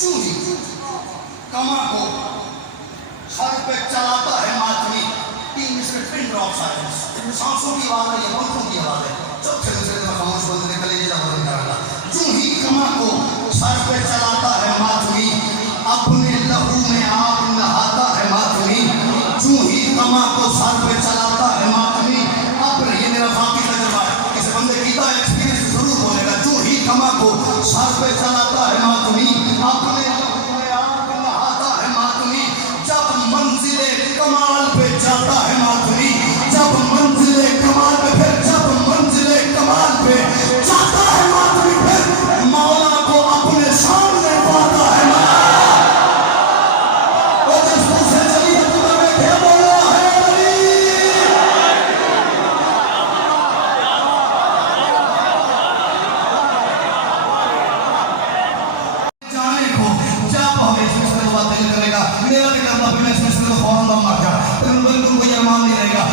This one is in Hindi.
चूही कमा को सर पे चलाता है माथुरी। 3 मिनट पिन ड्रॉप साइलेंस, सांसों की आवाज है या पंखों की आवाज है। चौथे दूसरे दिन खामोश बोलते हैं कलेजे का बदल करेगा। चूही कमा को सर पे चलाता है माथुरी, अपने लहू में आप नहाता है माथुरी। चूही कमा को सर पे चलाता है माथुरी, अपने ये मेरा बाकी तजुर्बा है, किसी बंदे की एक्सपीरियंस जरूर बोलेगा। चूही कमा को सर पे चलाता है माथुरी, अपने लहू में आप नहाता है माथुरी। जब मंजिले कमाल पे जाता है माथुरी, जब मंजिले कमाल पे, फिर जब मंजिले कमाल पे जाता है माथुरी, फिर मौला को अपने सामने पाता है। और जिस दूसरे चली तुम्हें क्या बोला है अली? जाने को जब हमें इसमें से बात दिल करेगा, मेरा भी करना, फिर मैं इसमें से फौरन दम मार जा, फिर तुमको ये मान नहीं रहेगा।